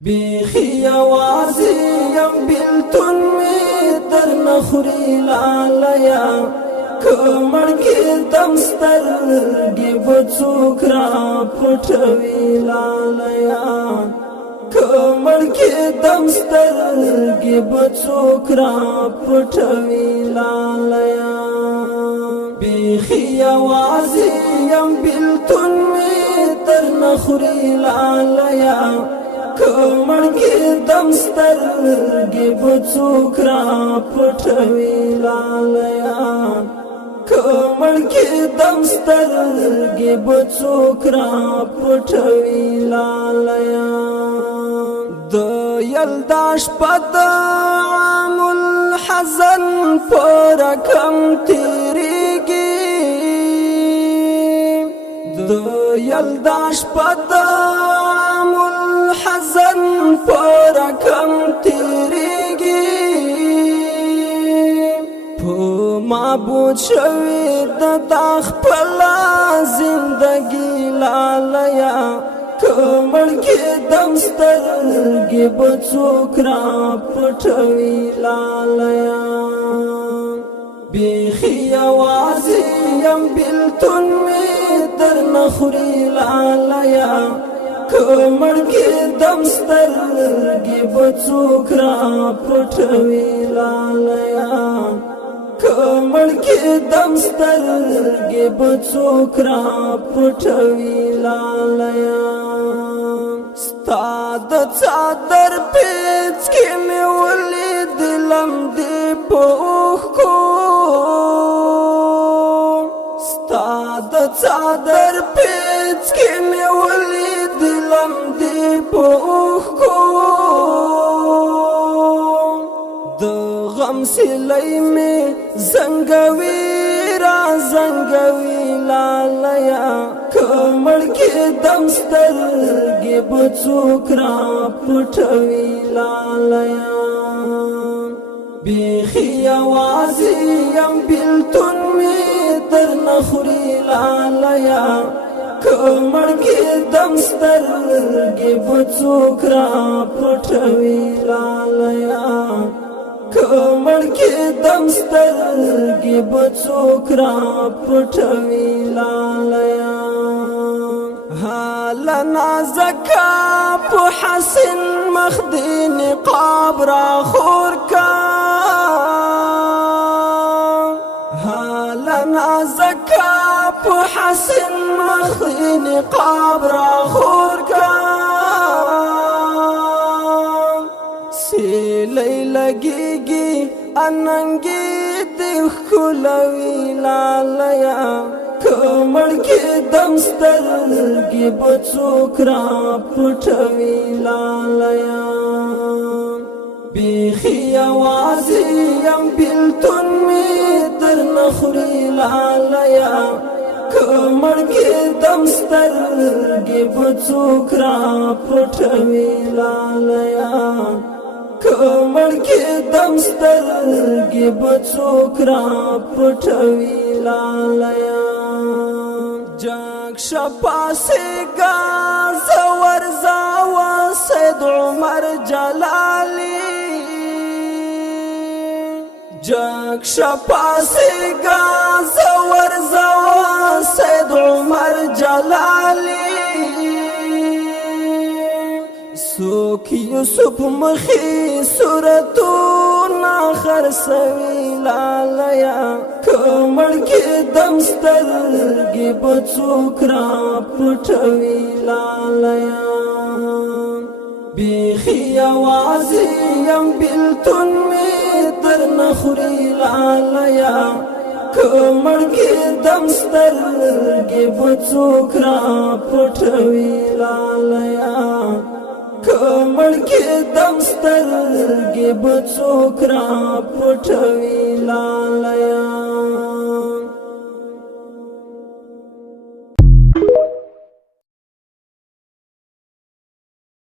بیخی آوازیم بیلتون می در نخوری لالیا کمر کی دمسترگی بچوک را پټوی لالیا کمر کی دمسترگی بچوک را پټوی لالیا بیخی آوازیم بیلتون می در نخوری لالیا کمر کی دمسترگی بچوک را پټوی لالیا کمر کی دمسترگی بچوک را پټوی لالیا د یلداش پد عام الحزن پر کم تیریږي د یلداش پد عام الحزن پر کم تیریږي په معبود شوی د خپل زندگی لالیا کمر کی دمسترگی بچوک را پټوی لالیا بیخی آوازیم بیلتون می در نخوری لالیا کمر کی دمسترگی بچوک را پټوی لالیا کمر کی دمسترگی بچوک را پټوی لالیا ستا د څادر پیچ کې مې ولید لمدې په اوښکو ستا د څادر پیچ کې مې ولید لمدې په اوښکو د غم سیلۍ مې زنګوي را زنګوي لالیا کمر کی دمسترگی بچوک را پټوی لالیا بیخی آوازیم بیلتون می در نخوری لالیا کمر کی دمسترگی بچوک را پټوی لالیا کمر کی دمسترگی بچوک را پټوی لالیا حال نازکا په حسن مخدی نقاب را خور کا حال نازکا په حسن مخدی نقاب را خور کا سیلی لگیگی اننگی دیخ کلوی لالیا کمر کی دمسترگی بچوک را پټوی لالیا بیخی آوازیم بیلتون می در نخوری لالیا کمر کی دمسترگی بچوک را پټوی لالیا کمر کی دمسترگی بچوک را پټوی لالیا جاک شپاسی گاز ورزاو سید عمر جلالی جاک شپاسی گاز ورزاو سید عمر جلالی سوک یوسف مخی صورتونا خرسوی لالیا کمر کی دمسترگی بچوک را پټوی لالیا بیخی آوازیم بیلتون می در نخوری لالیا کمر کی دمسترگی بچوک را پټوی لالیا کمر کی دمسترگی بچوک را پټوی لالیا